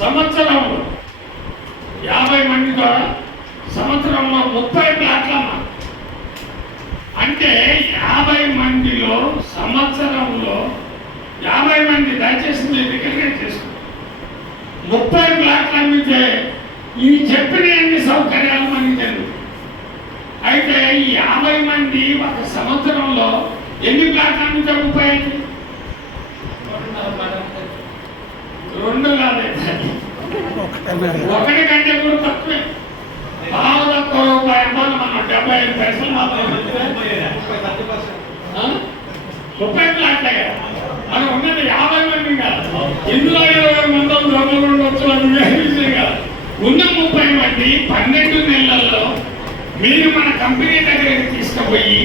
సంవత్సరంలో 50 మంది ద్వారా సంవత్సరంలో 30 ప్లాట్లమ్మ. అంటే 50 మందిలో సంవత్సరంలో 50 మంది, దయచేసి మీరు రికగ్నైజ్ చేసుకోండి, 30 ప్లాట్లు అమ్మితే ఈ చెప్పిన ఎన్ని సౌకర్యాలు మనకి జరుగుతాయి. అయితే ఈ 50 మంది ఒక సంవత్సరంలో ఎన్ని ప్లాట్లు అమ్మితే 30? 2 కాలేదు, 1 కంటే కూడా తక్కువే. బాగా తక్కువ రూపాయి మనం 75 పైసలు మాత్రం 30 ప్లాట్లే కదా. మనం ఉన్నది 50 మంది కాదు, ఇందులో 20 మంది దొంగలు ఉండొచ్చు అని విషయం కాదు. ఉన్న 30 మంది 12 నెలల్లో మీరు మన కంపెనీ దగ్గరికి తీసుకుపోయి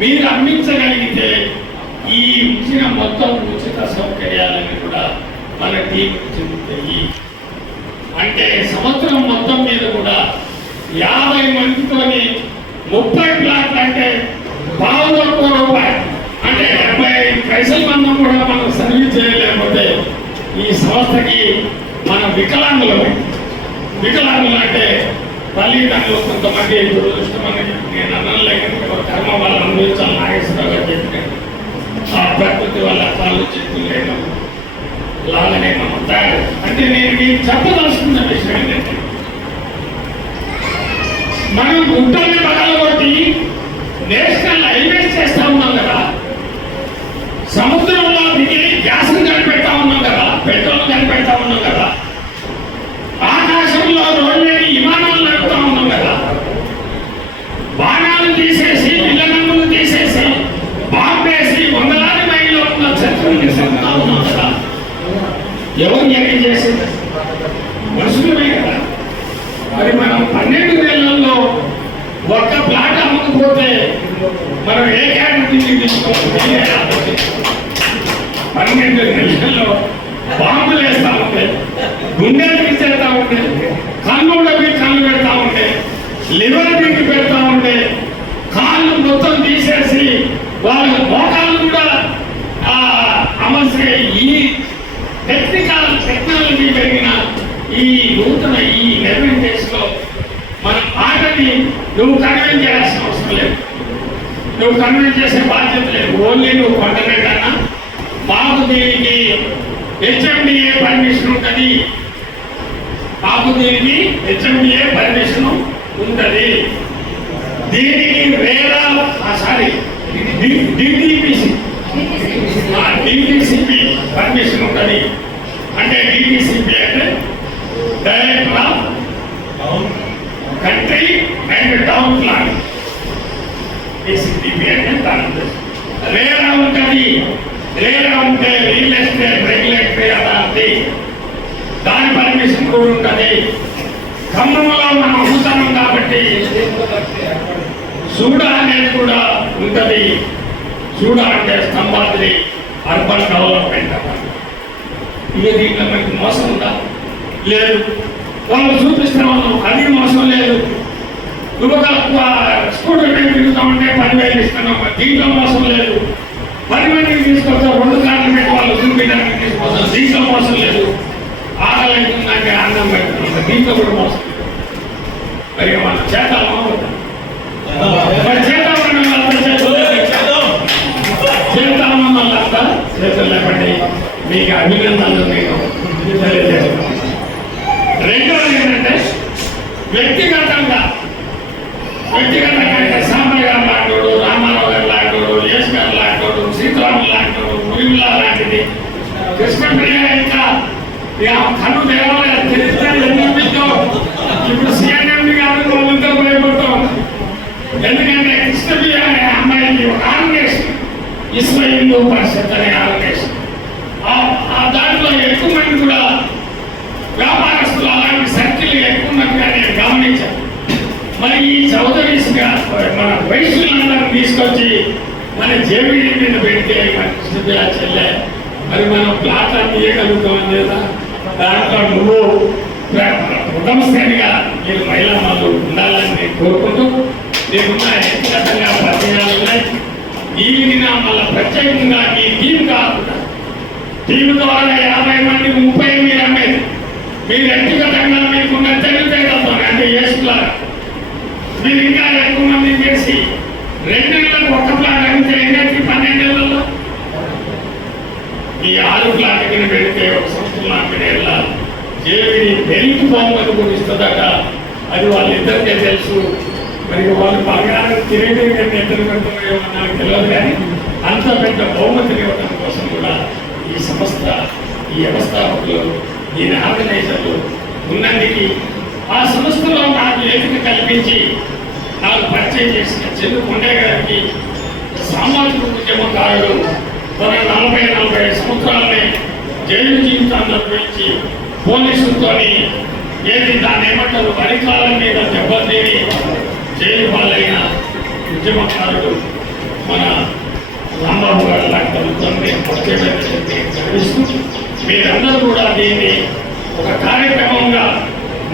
మీరు అమ్మించగలిగితే ఈ ఇచ్చిన మొత్తం ఉచిత సౌకర్యాలని కూడా మన టీంకి చెందుతాయి. అంటే సంవత్సరం మొత్తం మీద కూడా 50 మందితోని 30 ప్లాట్లు అంటే ₹1,00,00,000 అంటే 75 పైసల మందం కూడా మనం సర్వీస్ చేయలేకపోతే ఈ సంస్థకి మన వికలాంగులు అంటే తల్లిదండ్రులు కొంతమంది దురదృష్టమని నేను అనలేక కర్మ వాళ్ళు అనుభవించాలి. నాగేశ్వరరావు గారు చెప్పినట్టు ఆ ప్రకృతి వల్ల కాళ్ళు చేతులు లేదు లాగానే మనం తయారు. అంటే నేను మీకు చెప్పదలుచుకున్న విషయం ఏంటంటే మనం గుట్టల్ని పగలగొట్టి నేషనల్ హైవేస్ చేస్తా ఉన్నాం కదా, సముద్రంలో దిగి గ్యాస్ కనిపెడతా ఉన్నాం కదా, పెట్రోల్ కనిపెడతా ఉన్నాం కదా, ఆకాశంలో రోడ్డు విమానాలు నడుపుతా ఉన్నాం కదా, బాణాలు తీసేసి విల్లనమ్ములు తీసేసి బాంబేసి 100 మైళ్ళలో ఉన్న శత్రువుని చంపుతా ఉన్నాం కదా. ఎవరు ఎక్కడ చేసేది? మనుషులమే కదా. మరి మనం 12 నెలల్లో ఒక్క ప్లాట్ అమ్మకపోతే మనం ఏ కేటగిరీ తీసుకోవాలి? 12 నెలల్లో బాంబులు వేస్తా ఉంటే, గుండెలు తీసేస్తా ఉంటే, కళ్ళు కళ్ళు పెడతా ఉంటే, లివర్ బిండి పెడతా ఉంటే, కాళ్ళు మొత్తం తీసేసి వాళ్ళ మోకాళ్ళు కూడా అమర్చే ఈ టెక్నాలజీ పెరిగిన ఈ నూతన ఈ 11 days లో మన ఆటని నువ్వు కన్వెన్స్ చేయాల్సిన అవసరం లేదు, నువ్వు కన్వెన్స్ చేసే బాధ్యత లేదు. ఓన్లీ నువ్వు కొండగట్టన్నా మాకు దీనికి HMDA పర్మిషన్ ఉంటుంది, మాకు దీనికి HMDA పర్మిషన్ ఉంటుంది. దీనికి DTCP పర్మిషన్ ఉంటుంది. అంటే DTCP అంటే director of country and town plan. DTCP అంటే దాని రేరా ఉంటుంది. రేరా ఉంటే రియల్ ఎస్టేట్ రెగ్యులేటరీ అథారిటీ దాని పర్మిషన్ కూడా ఉంటుంది. ఖమ్మంలో మనం అమ్ముతున్నాం కాబట్టి సూడా అనేది కూడా ఉంటుంది. సూడా అంటే స్తంభాద్రి అర్బన్ డెవలప్మెంట్ అన్నమాట. ఇక దీంట్లో మనకి మోసం ఉందా? లేదు. వాళ్ళు చూపిస్తున్నాం, అది మోసం లేదు. నువ్వు ఒక స్కూటర్ మీద తిరుగుతామంటే 10,000 ఇస్తున్నాం, దీంట్లో మోసం లేదు. 10 మందికి తీసుకొస్తా 2 కార్లు పెట్టి వాళ్ళు చూపించడానికి తీసుకొస్తాం, దీంట్లో మోసం లేదు. ఆగలేకుందంటే ఆనందం పెడుతున్నాం, దీంట్లో కూడా మోసం లేదు. మరి మన చేద్దామా చేతులు లేపండి. మీకు అభినందనలు నేను తెలియజేస్తున్నాను. రెండోది ఏంటంటే వ్యక్తిగతంగా సాంబయ్య గారు లాంటోడు, రామారావు గారు లాంటోడు, యేసు గారు లాంటోడు, సీతారాములు లాంటోడు, మురిమిలా లాంటిది, కృష్ణప్రియ ఇంకా కన్ను దేవాలయ చరిత్ర ఎన్నిందో ఇప్పుడు CNN గారు వాళ్ళంతా భయపడతాం. ఎందుకంటే కృష్ణప్రియ అనే అమ్మాయికి ఒక ఆర్గనైజేషన్, విశ్వ హిందూ పరిషత్ అనే ఆర్గనైజేషన్, ఆ దాంట్లో ఎక్కువ మంది కూడా వ్యాపారస్తులు అలాంటి సర్కిల్ ఎక్కువ ఉన్నట్టుగా నేను గమనించాను. మరి ఈ చౌదరీస్ మన వయసులందరూ తీసుకొచ్చి మన జేబీడీ మీద పెడితే మన కృష్ణప్రియ చెల్లె మరి మనం ప్లాట్ తీయగలుగుతాం లేదా? దాంట్లో నువ్వు ఉత్తమ శ్రేణిగా మీరు మహిళా వాళ్ళు ఉండాలని నేను కోరుకుంటూ, మీకున్న వ్యక్తిగతంగా పరిచయాలు ఉన్నాయి. ఈ విధంగా మళ్ళీ ప్రత్యేకంగా ఈ టీం కాకుండా టీం ద్వారా 50 మంది 30 మీరు అమ్మేది మీరు వ్యక్తిగతంగా మీకున్న తెలివితేటలతో అంటే చేసుకున్నారు. మీరు ఇంకా ఎక్కువ మంది చేసి 2 నెలలకు ఒక ప్లాన్ అడిగితే ఏంటంటే 12 నెలల్లో ఈ 6 ప్లాన్కి పెడితే ఒక సంవత్సరం నామినేళ్ళ జేవిని పెళ్లికి బహుమతి కూడా ఇస్తుందట. అది వాళ్ళిద్దరికే తెలుసు. మరి వాళ్ళు బాగా తిరిగి ఇద్దరు పెడుతున్నాయో నాకు తెలియదు, కానీ అంత పెద్ద బహుమతిని ఇవ్వడం కోసం కూడా ఈ సంస్థ, ఈ వ్యవస్థాపకులు, దీని ఆర్గనైజర్లు ఉన్నందుకు ఆ సంస్థలో నాకు వేదిక కల్పించి నాకు పరిచయం చేసిన చెల్లు కొండే గారికి సామాజిక ఉద్యమకారుడు మన 40-45 సంవత్సరాలనే జైలు జీవితాన్ని అనుభవించి పోలీసులతో ఏది దాన్ని ఏమంటారు అధికారం మీద దెబ్బతిని జైలు పాలైన ఉద్యమకారుడు మన రాంబాబు గారు లాంటి నేను ప్రత్యేకతూ మీరందరూ కూడా దీన్ని ఒక కార్యక్రమంగా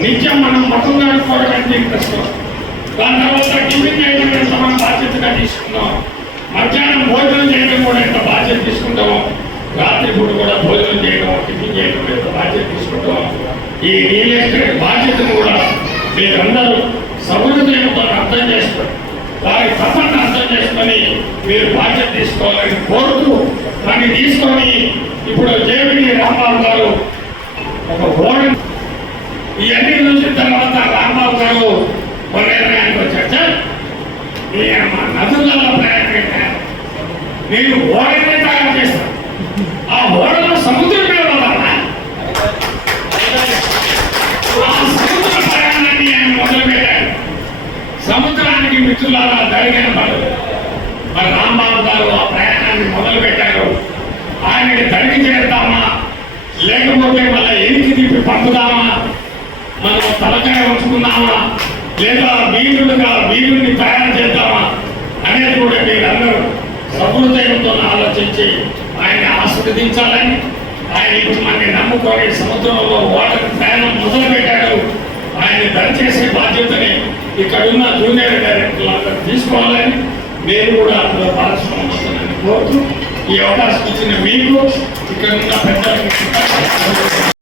నిత్యం మనం మతం నడుపుకోవడానికి కష్టం. దాని తర్వాత టిఫిన్ చేయడం ఎంత మనం బాధ్యతగా తీసుకున్నాం, మధ్యాహ్నం భోజనం చేయడం కూడా ఎంత బాధ్యత తీసుకుంటామో, రాత్రి పూట కూడా భోజనం చేయడం టిఫిన్ చేయడం ఎంత బాధ్యత తీసుకుంటాం. ఈ రియల్ ఎస్టేట్ బాధ్యతను కూడా మీరందరూ సౌహృదయంతో అర్థం చేసుకోండి, వారి తప్పని అర్థం చేసుకొని మీరు బాధ్యత తీసుకోవాలని కోరుతూ దాన్ని తీసుకొని ఇప్పుడు జేవిని రాంబాబు గారు ఒక ఓడి ఇవన్నీ చూసిన తర్వాత రాంబాబు గారు ఒక నిర్ణయానికి వచ్చారు. నేను మా నదులలో ప్రయాణం నేను ఓడనే తయారు చేస్తాను, ఆ ఓడలో సముద్రం మీద వదలా, ఆ సముద్ర ప్రయాణాన్ని ఆయన మొదలుపెట్టారు. సముద్రానికి మిత్రులారా జరిగిన పడదు. మరి రాంబాబు గారు ఆ ప్రయాణాన్ని మొదలుపెట్టారు. ఆయనకి తరిగి చేద్దామా లేకపోతే మళ్ళీ ఎనికి తిప్పి పంపుదామా, మనం తలకాయ ఉంచుకుందామా లేదా వీరుని తయారు చేద్దామా అనేది కూడా మీరందరూ సహృదయంతో ఆలోచించి ఆయన ఆస్వాదించాలని, ఆయన ఇప్పుడు మనకి నమ్ముకొని సముద్రంలో వాటర్ ప్రయాణం మొదలుపెట్టాడు. ఆయన దయచేసే బాధ్యతని ఇక్కడున్న జూనియర్ డైరెక్టర్లందరూ తీసుకోవాలని నేను కూడా అందులో భాగస్వామ్యం కోరుతూ ఈ అవకాశం ఇచ్చిన మీకు ఇక్కడ ఉన్న పెద్దలకు